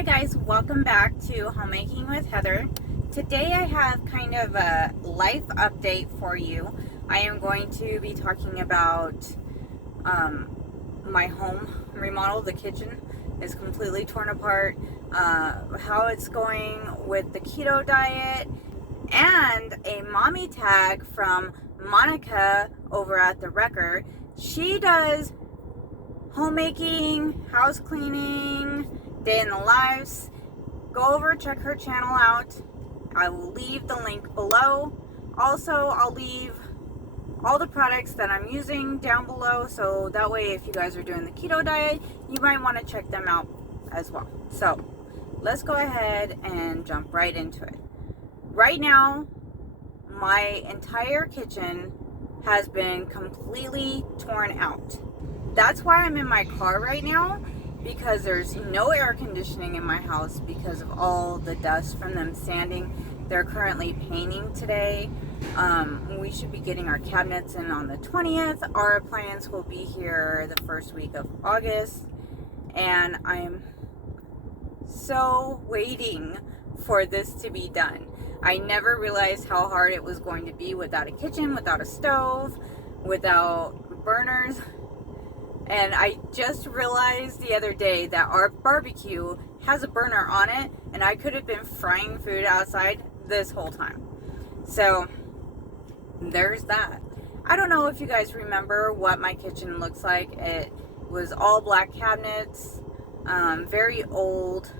Hi guys, welcome back to Homemaking with Heather. Today I have kind of a life update for you. I am going to be talking about my home remodel. The kitchen is completely torn apart, how it's going with the keto diet, and a mommy tag from Monica over at the Wrecker. She does homemaking, house cleaning, day in the lives. Go over, check her channel out. I will leave the link below. Also, I'll leave all the products that I'm using down below, so that way if you guys are doing the keto diet, you might want to check them out as well. So let's go ahead and jump right into it. Right now, my entire kitchen has been completely torn out. That's why I'm in my car right now, because there's no air conditioning in my house because of all the dust from them sanding. They're currently painting today. We should be getting our cabinets in on the 20th. Our appliance will be here the first week of August. And I'm so waiting for this to be done. I never realized how hard it was going to be without a kitchen, without a stove, without burners. And I just realized the other day that our barbecue has a burner on it, and I could have been frying food outside this whole time. So there's that. I don't know if you guys remember what my kitchen looks like. It was all black cabinets, very old.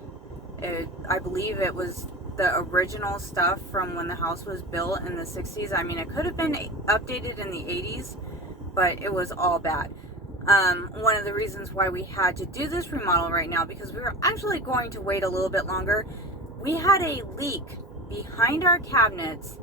I believe it was the original stuff from when the house was built in the 60s. I mean, it could have been updated in the 80s, but it was all bad. One of the reasons why we had to do this remodel right now, because we were actually going to wait a little bit longer. We had a leak behind our cabinets,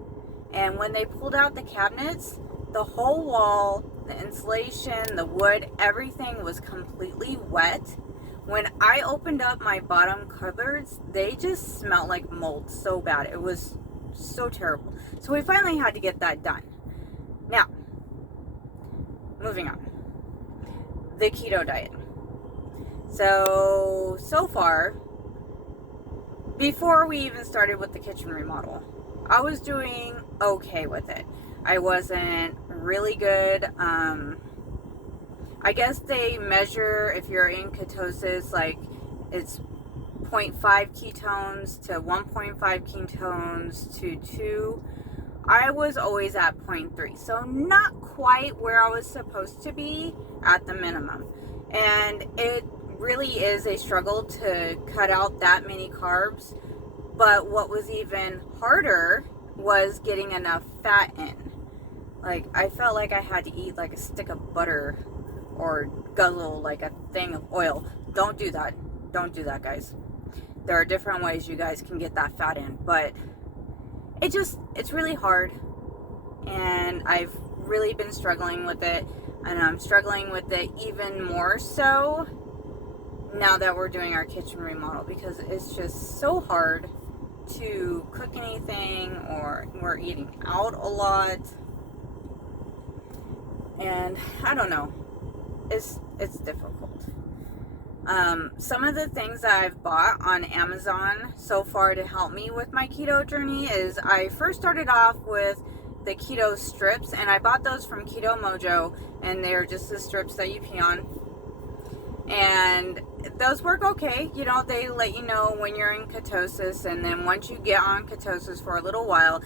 and when they pulled out the cabinets, the whole wall, the insulation, the wood, everything was completely wet. When I opened up my bottom cupboards, they just smelled like mold so bad. It was so terrible. So we finally had to get that done. Now, moving on. The keto diet. So far, before we even started with the kitchen remodel, I was doing okay with it. I wasn't really good. I guess they measure if you're in ketosis, like it's 0.5 ketones to 1.5 ketones to 2. I was always at 0.3, so not quite where I was supposed to be at the minimum. And it really is a struggle to cut out that many carbs. But what was even harder was getting enough fat in. Like, I felt like I had to eat like a stick of butter or guzzle like a thing of oil. Don't do that. Don't do that, guys. There are different ways you guys can get that fat in, but it's really hard, and I've really been struggling with it, and I'm struggling with it even more so now that we're doing our kitchen remodel, because it's just so hard to cook anything, or we're eating out a lot, and I don't know, it's difficult. Some of the things that I've bought on Amazon so far to help me with my keto journey is, I first started off with the Keto Strips, and I bought those from Keto Mojo, and they're just the strips that you pee on. And those work okay. You know, they let you know when you're in ketosis, and then once you get on ketosis for a little while,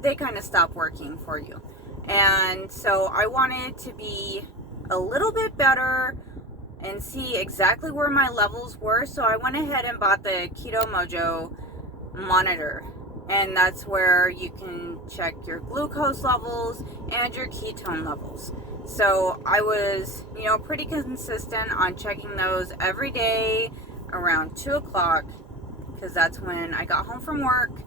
they kind of stop working for you. And so I wanted to be a little bit better and see exactly where my levels were, so I went ahead and bought the Keto Mojo monitor, and that's where you can check your glucose levels and your ketone levels. So I was, pretty consistent on checking those every day around 2 o'clock, because that's when I got home from work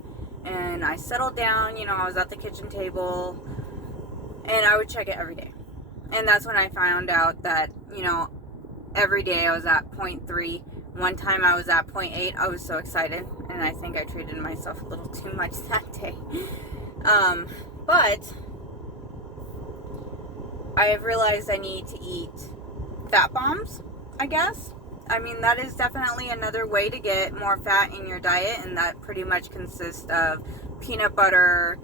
and I settled down. I was at the kitchen table, and I would check it every day. And that's when I found out that, every day I was at 0.3. One time I was at 0.8. I was so excited, and I think I treated myself a little too much that day. But I have realized I need to eat fat bombs, I guess. I mean, that is definitely another way to get more fat in your diet, and that pretty much consists of peanut butter,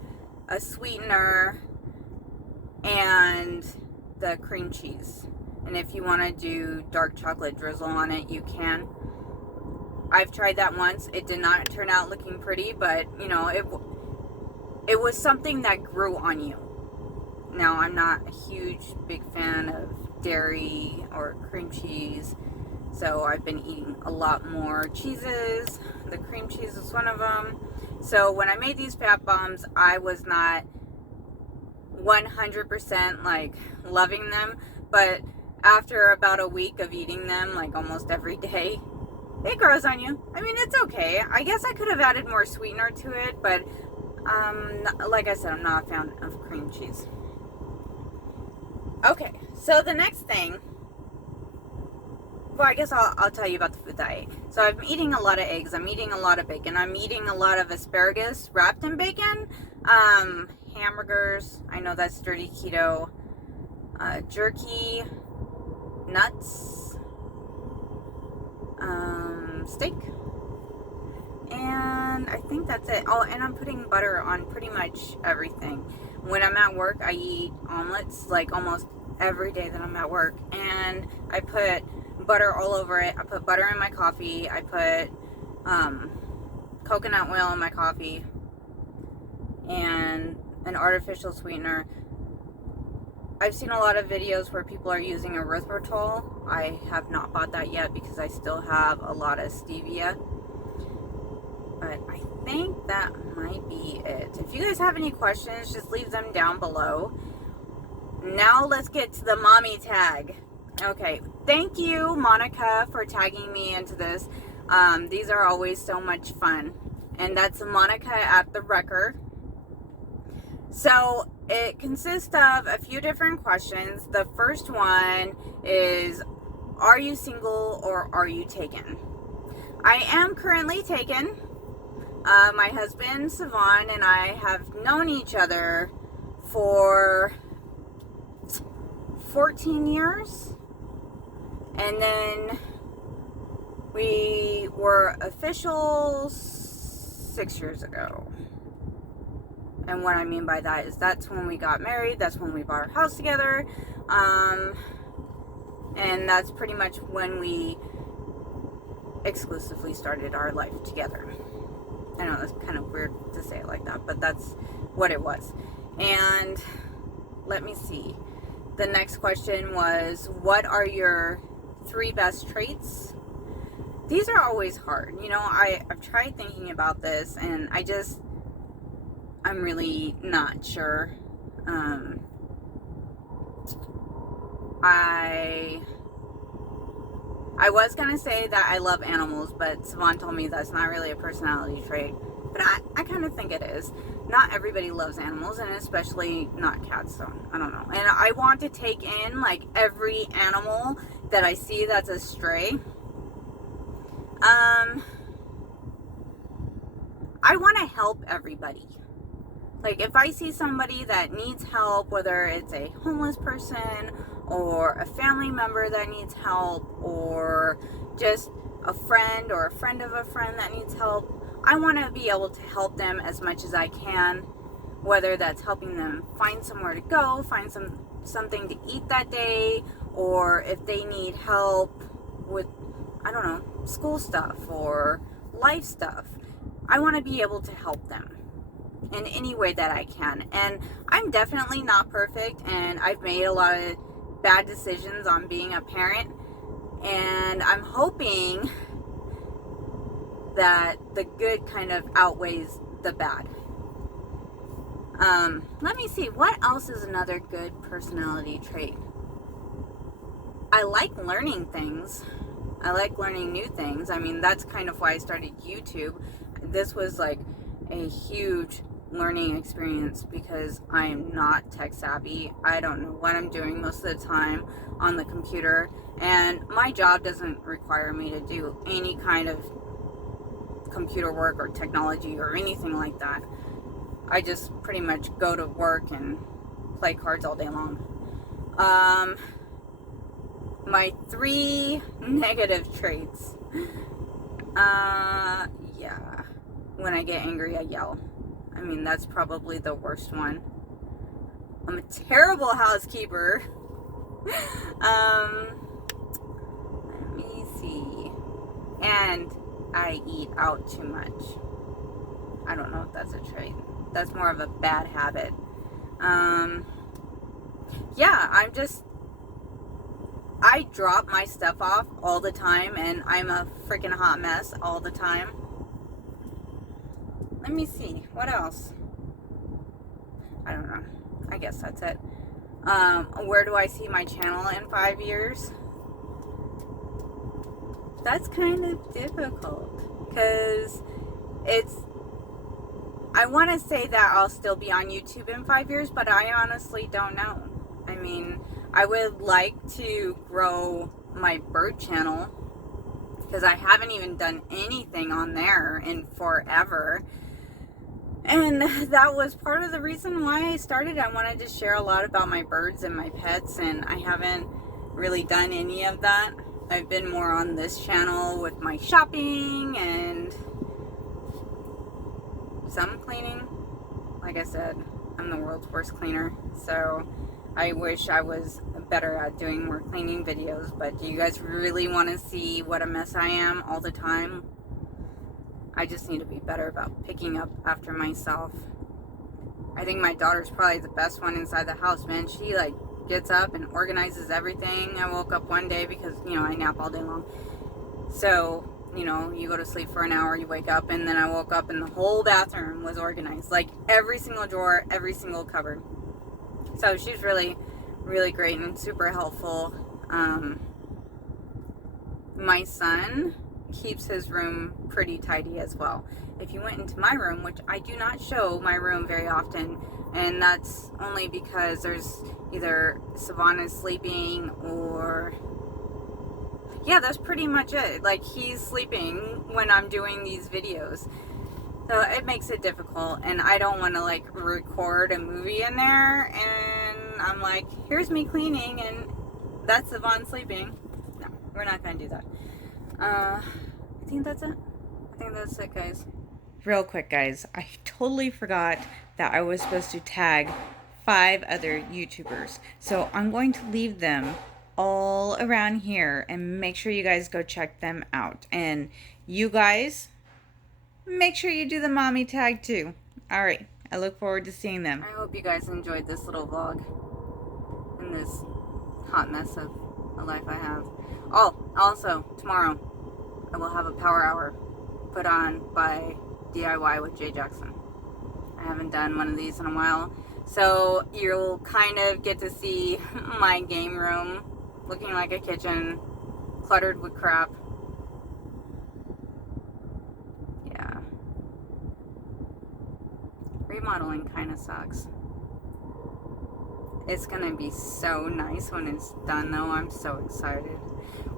a sweetener, and the cream cheese. And if you want to do dark chocolate drizzle on it, you can. I've tried that once. It did not turn out looking pretty, but you know, it was something that grew on you. Now, I'm not a huge big fan of dairy or cream cheese, so I've been eating a lot more cheeses. The cream cheese is one of them. So when I made these fat bombs, I was not 100% like loving them, but after about a week of eating them like almost every day, it grows on you. I mean, it's okay. I guess I could have added more sweetener to it, but like I said, I'm not a fan of cream cheese. Okay, so the next thing, well, I guess I'll tell you about the food that I ate. So I'm eating a lot of eggs, I'm eating a lot of bacon, I'm eating a lot of asparagus wrapped in bacon, hamburgers, I know that's dirty keto, jerky, nuts, steak, and I think that's it. Oh, and I'm putting butter on pretty much everything. When I'm at work, I eat omelets like almost every day that I'm at work, and I put butter all over it. I put butter in my coffee. I put coconut oil in my coffee and an artificial sweetener. I've seen a lot of videos where people are using erythritol. I have not bought that yet because I still have a lot of stevia. But I think that might be it. If you guys have any questions, just leave them down below. Now let's get to the mommy tag. Okay, thank you, Monica, for tagging me into this. These are always so much fun. And that's Monica at the Wrecker. So it consists of a few different questions. The first one is, are you single or are you taken? I am currently taken. My husband, Savon, and I have known each other for 14 years. And then we were official 6 years ago. And what I mean by that is that's when we got married. That's when we bought our house together. And that's pretty much when we exclusively started our life together. I know that's kind of weird to say it like that, but that's what it was. And let me see. The next question was, what are your 3 best traits? These are always hard. You know, I've tried thinking about this, and I'm really not sure. I was gonna say that I love animals, but Savon told me that's not really a personality trait. But I kind of think it is. Not everybody loves animals, and especially not cats, so I don't know. And I want to take in like every animal that I see that's a stray. I want to help everybody. Like if I see somebody that needs help, whether it's a homeless person or a family member that needs help, or just a friend or a friend of a friend that needs help, I want to be able to help them as much as I can, whether that's helping them find somewhere to go, find something to eat that day, or if they need help with, I don't know, school stuff or life stuff. I want to be able to help them in any way that I can. And I'm definitely not perfect, and I've made a lot of bad decisions on being a parent, and I'm hoping that the good kind of outweighs the bad. Let me see, what else is another good personality trait? I like learning things. I like learning new things. I mean, that's kind of why I started YouTube. This was like a huge learning experience because I am not tech savvy. I don't know what I'm doing most of the time on the computer, and my job doesn't require me to do any kind of computer work or technology or anything like that. I just pretty much go to work and play cards all day long. my 3 negative traits. Yeah. When I get angry, I yell. I mean, that's probably the worst one. I'm a terrible housekeeper. Let me see. And I eat out too much. I don't know if that's a trait. That's more of a bad habit. Yeah, I drop my stuff off all the time, and I'm a freaking hot mess all the time. Let me see. What else? I don't know. I guess that's it. Where do I see my channel in 5 years? That's kind of difficult, because I want to say that I'll still be on YouTube in 5 years, but I honestly don't know. I mean, I would like to grow my bird channel, because I haven't even done anything on there in forever. And that was part of the reason why I started. I wanted to share a lot about my birds and my pets, and I haven't really done any of that. I've been more on this channel with my shopping and some cleaning. Like I said, I'm the world's worst cleaner, so I wish I was better at doing more cleaning videos. But do you guys really want to see what a mess I am all the time? I just need to be better about picking up after myself. I think my daughter's probably the best one inside the house, man. She like gets up and organizes everything. I woke up one day because, you know, I nap all day long. So, you know, you go to sleep for an hour, you wake up, and then I woke up and the whole bathroom was organized. Like every single drawer, every single cupboard. So she's really, really great and super helpful. My son keeps his room pretty tidy as well. If you went into my room, which I do not show my room very often, and that's only because there's either Savannah's sleeping or, yeah, that's pretty much it. Like, he's sleeping when I'm doing these videos. So it makes it difficult, and I don't want to like record a movie in there and I'm like, here's me cleaning and that's Savannah sleeping. No, we're not going to do that. I think that's it. I think that's it, guys. Real quick, guys, I totally forgot that I was supposed to tag 5 other YouTubers. So I'm going to leave them all around here and make sure you guys go check them out. And you guys, make sure you do the mommy tag too. All right, I look forward to seeing them. I hope you guys enjoyed this little vlog and this hot mess of a life I have. Oh, also, tomorrow I will have a power hour put on by DIY with Jay Jackson. I haven't done one of these in a while, so you'll kind of get to see my game room looking like a kitchen, cluttered with crap. Yeah. Remodeling kind of sucks. It's gonna be so nice when it's done though. I'm so excited.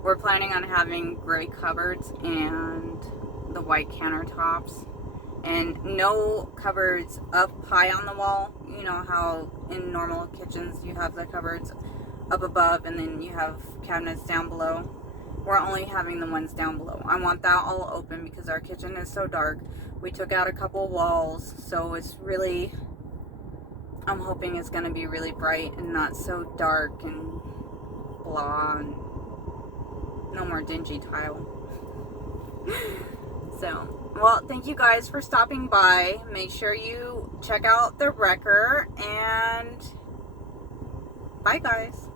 We're planning on having gray cupboards and the white countertops, and no cupboards up high on the wall. You know how in normal kitchens you have the cupboards up above and then you have cabinets down below. We're only having the ones down below. I want that all open because our kitchen is so dark. We took out a couple walls, so it's really, I'm hoping it's going to be really bright and not so dark and blah, and no more dingy tile. So, well, thank you guys for stopping by. Make sure you check out the wrecker, and bye guys.